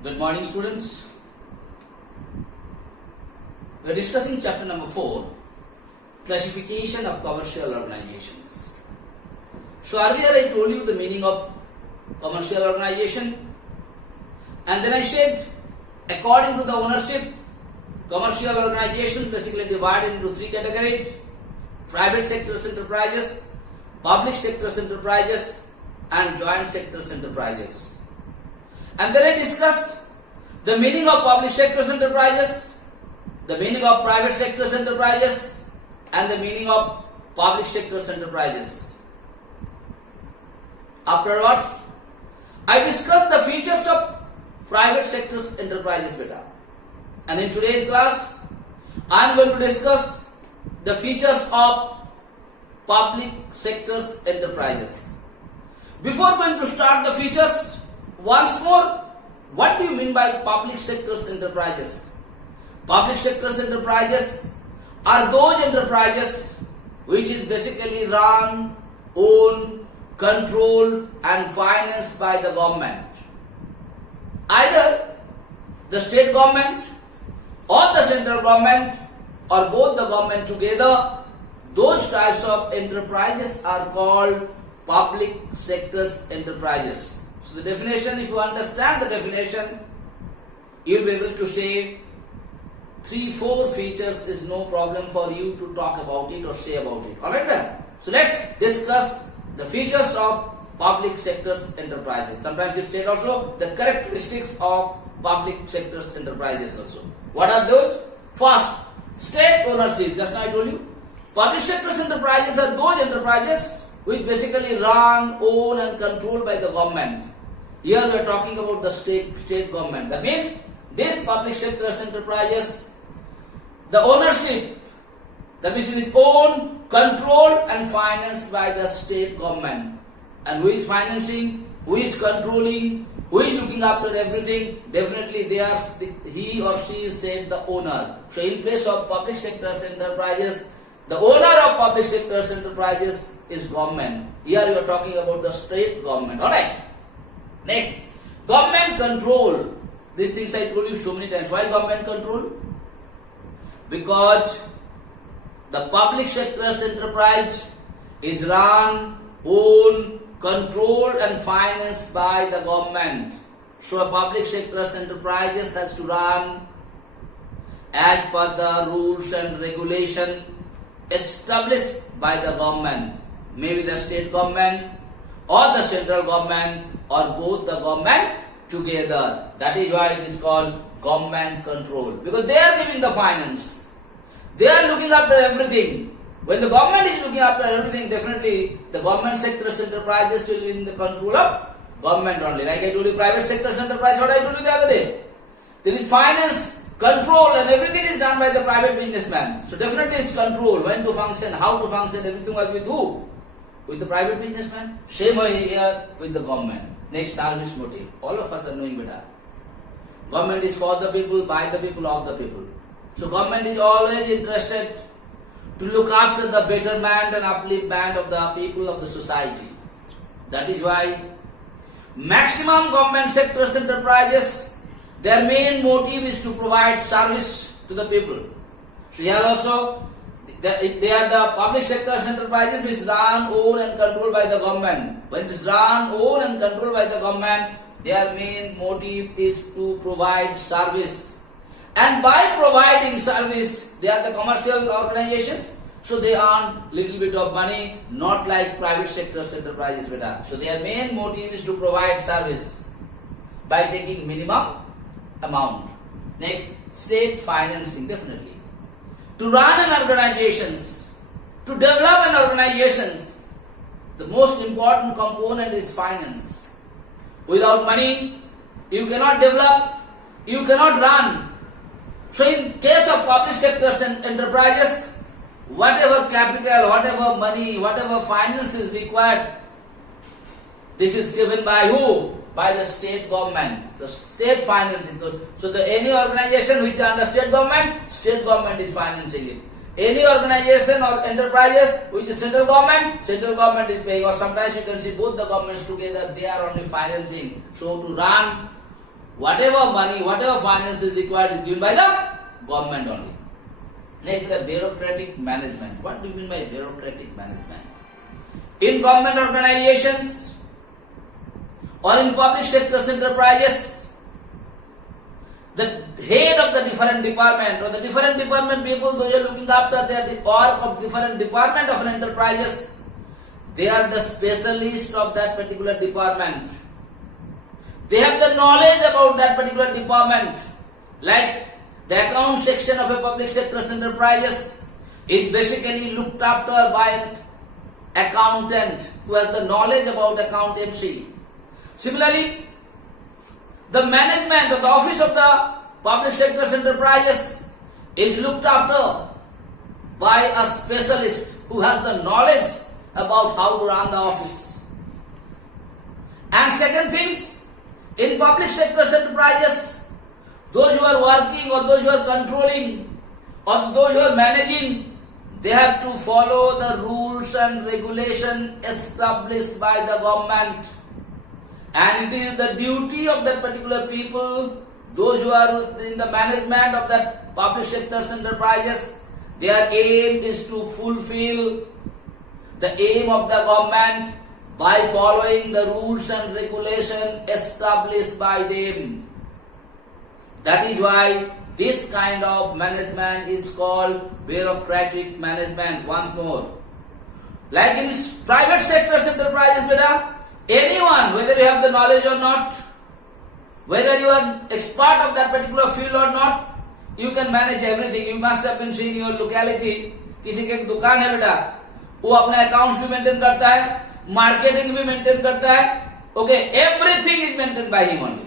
Good morning, students. We are discussing chapter number 4, classification of commercial organizations. So earlier I told you the meaning of commercial organization, and then I said according to the ownership, commercial organizations basically divided into three categories: private sector enterprises, public sector enterprises, and joint sector enterprises. And then I discussed the meaning of public sector enterprises, the meaning of private sector enterprises, and the meaning of public sector enterprises. Afterwards, I discussed the features of private sector enterprises beta. And in today's class, I am going to discuss the features of public sector enterprises. Before going to start the features, once more, what do you mean by public sector enterprises? Public sector enterprises are those enterprises which is basically run, owned, controlled and financed by the government. Either the state government or the central government or both the government together, those types of enterprises are called public sector enterprises. So the definition, if you understand the definition, you will be able to say 3-4 features is no problem for you to talk about it or say about it. Alright then? So let's discuss the features of public sector enterprises. Sometimes it's said also the characteristics of public sector enterprises also. What are those? First, state ownership. Just now I told you. Public sector enterprises are those enterprises which basically run, own and controlled by the government. Here we are talking about the state government. That means this public sector enterprises, the ownership, that means it is owned, controlled and financed by the state government. And who is financing, who is controlling, who is looking after everything? Definitely he or she is said the owner. So in place of public sector enterprises, the owner of public sector enterprises is government. Here you are talking about the state government. Alright. Next, government control. These things I told you so many times. Why government control? Because the public sector enterprise is run, owned, controlled and financed by the government. So a public sector enterprise has to run as per the rules and regulation established by the government. Maybe the state government or the central government or both the government together. That is why it is called government control. Because they are giving the finance. They are looking after everything. When the government is looking after everything, definitely the government sector enterprises will be in the control of government only. Like I told you, private sector enterprise, what I told you the other day. There is finance, control and everything is done by the private businessman. So definitely it's control, when to function, how to function, everything was with who? With the private businessman. Same way here with the government. Next, service motive. All of us are knowing better. Government is for the people, by the people, of the people. So government is always interested to look after the betterment and upliftment of the people of the society. That is why maximum government sector enterprises, their main motive is to provide service to the people. So here also, they are the public sector enterprises which run, own and controlled by the government. When it is run, own and controlled by the government, their main motive is to provide service. And by providing service, they are the commercial organizations, so they earn little bit of money, not like private sector enterprises better. So their main motive is to provide service by taking minimum amount. Next, state financing, definitely. To run an organizations, to develop an organizations, the most important component is finance. Without money, you cannot develop, you cannot run. So in case of public sector enterprises, whatever capital, whatever money, whatever finance is required, this is given by who? By the state government, the state financing. So any organization which is under state government is financing it. Any organization or enterprises which is central government is paying, or sometimes you can see both the governments together, they are only financing. So to run whatever money, whatever finance is required is given by the government only. Next, the bureaucratic management. What do you mean by bureaucratic management? In government organizations or in public sector enterprises, the head of the different department or the different department people, those are looking after their work of different department of an enterprises, they are the specialist of that particular department. They have the knowledge about that particular department. Like the account section of a public sector enterprises is basically looked after by an accountant who has the knowledge about accountancy. Similarly, the management of the office of the public sector enterprises is looked after by a specialist who has the knowledge about how to run the office. And second things, in public sector enterprises, those who are working or those who are controlling or those who are managing, they have to follow the rules and regulation established by the government. And it is the duty of that particular people, those who are in the management of that public sector enterprises, their aim is to fulfill the aim of the government by following the rules and regulation established by them. That is why this kind of management is called bureaucratic management. Once more, like in private sector enterprises, beta, anyone, whether you have the knowledge or not, whether you are expert of that particular field or not, you can manage everything. You must have been seeing your locality. किसी की एक दुकान है बेटा, वो अपना accounts भी maintain करता है, मार्केटिंग भी मेंटेन करता है. Okay, everything is maintained by him only.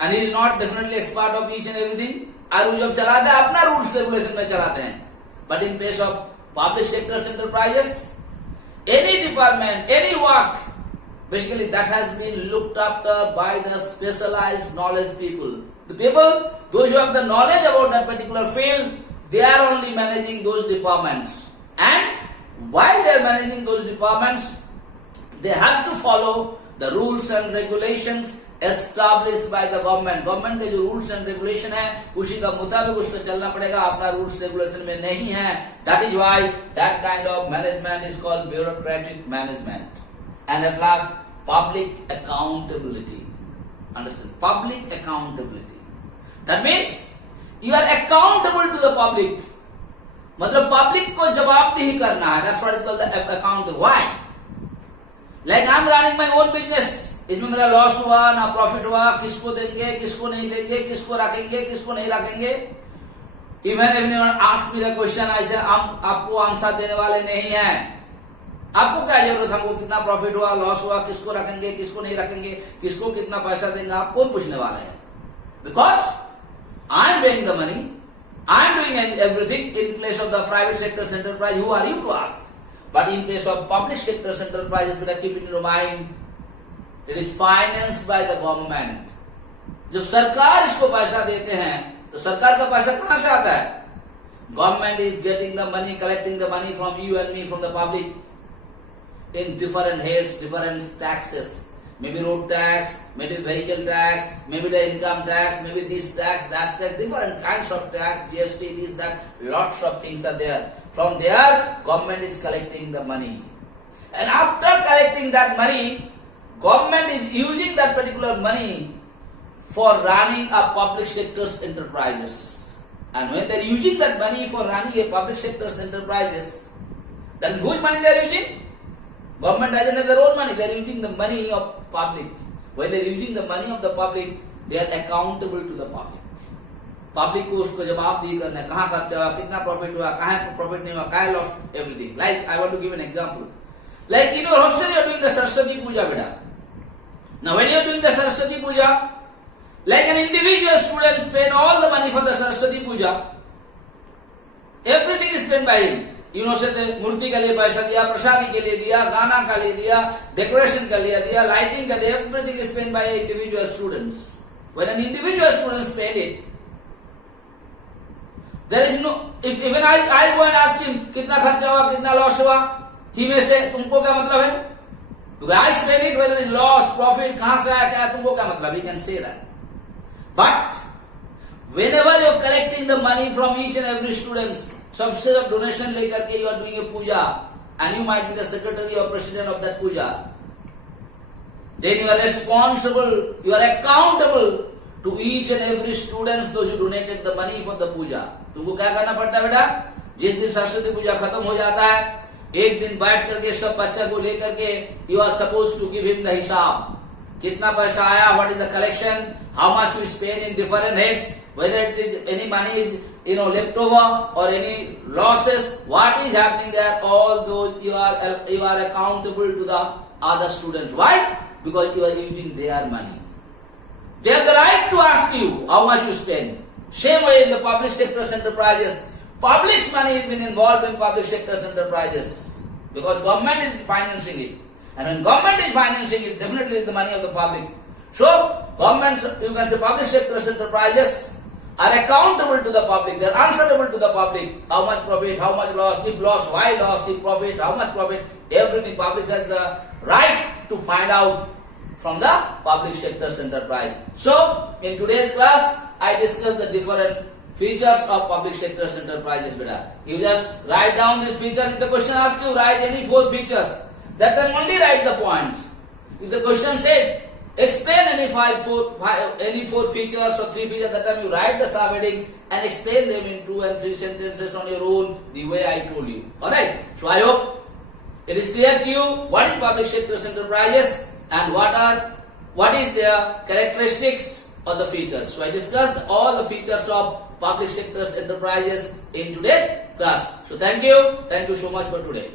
And he is not definitely expert of each and everything. और वो जब चलाता है अपना रूल्स रेगुलेशन में चलाते हैं. But in case of public sector enterprises, any department, any work, basically that has been looked after by the specialized knowledge people. The people, those who have the knowledge about that particular field, they are only managing those departments. And while they are managing those departments, they have to follow the rules and regulations established by the government. Government के जो rules and regulation है, उसी का मुताबिक उसको चलना पड़ेगा. अपना rules regulation में नहीं है. That is why that kind of management is called bureaucratic management. And at last, public accountability. Understand? Public accountability. That means you are accountable to the public. मतलब public को जवाबदेही करना है. That's what is called the account. Why? Like I am running my own business. इसमें मेरा loss हुआ ना profit हुआ, किसको देंगे, किसको नहीं देंगे, किसको रखेंगे, किसको नहीं रखेंगे. Even if anyone asks me the question, I say हम आपको आंसर देने वाले नहीं हैं. आपको क्या जरूरत, हमको कितना प्रॉफिट हुआ, लॉस हुआ, किसको रखेंगे, किसको नहीं रखेंगे, किसको कितना पैसा देंगे, आप कौन पूछने वाले हैं? Because I am paying the money, I am doing everything. In place of the private sector enterprise, who are you to ask? But in place of public sector enterprises, better keep it in your mind, it is financed by the government. जब सरकार इसको पैसा देते हैं, तो सरकार का पैसा कहाँ से आता है? Government is getting the money, collecting the money from you and me, from the public, in different heads, different taxes. Maybe road tax, maybe vehicle tax, maybe the income tax, maybe this tax, that tax, different kinds of tax, GST, this, that, lots of things are there. From there, government is collecting the money. And after collecting that money, government is using that particular money for running a public sector enterprises. And when they are using that money for running a public sector enterprises, then whose money they are using? Government doesn't have their own money, they are using the money of public. When they are using the money of the public, they are accountable to the public. Public को उसको जवाबदेही करना है, कहाँ खर्चा हुआ, कितना profit हुआ, कहाँ प्रॉफिट नहीं हुआ, कहाँ loss, everything. Like I want to give an example. Like in your hostel, you are doing the Saraswati Puja, beta. Now when you are doing the Saraswati Puja, like an individual student spend all the money for the Saraswati Puja, everything is spent by him. से मूर्ति के लिए पैसा दिया, प्रसादी के लिए दिया, गाना का लिए दिया, डेकोरेशन का लिए दिया, लाइटिंग का दिया, everything is spent by individual students. When an individual student spend it, there is no, if even I go and ask him कितना खर्चा हुआ, कितना लॉस हुआ, he may say तुमको क्या मतलब है? Because I spend it, whether it is loss, profit, कहाँ से आया, क्या, तुमको क्या मतलब? He can say that. But whenever you are collecting the money from each and every student, सबसे जब donation लेकर के you are doing a puja, and you might be the secretary or president of that puja, then you are responsible, you are accountable to each and every student those who donated the money for the puja. तुमको क्या करना पड़ता है बेटा? जिस दिन सरस्वती पूजा खत्म हो जाता है, एक दिन बैठ करके सब बच्चा को लेकर के you are supposed to give him the हिसाब. कितना पैसा आया, what is the collection, how much you spend in different heads, whether it is any money is left over or any losses, what is happening there, all those you are accountable to the other students. Why? Because you are using their money. They have the right to ask you how much you spend. Same way in the public sector enterprises. Public money has been involved in public sector enterprises because government is financing it. And when government is financing it, definitely is the money of the public. So, governments, you can say public sector enterprises are accountable to the public. They are answerable to the public. How much profit, how much loss, if loss, why loss, if profit, how much profit, everything public has the right to find out from the public sector enterprise. So, in today's class, I discussed the different features of public sector enterprises. Beta. You just write down these features. If the question asks you, write any 4 features. That time only write the points. If the question said, explain any 4 features or 3 features, that time you write the subheading and explain them in 2 and 3 sentences on your own, the way I told you. Alright? So I hope it is clear to you what is public sector enterprises and what is their characteristics or the features. So I discussed all the features of public sector enterprises in today's class. So thank you so much for today.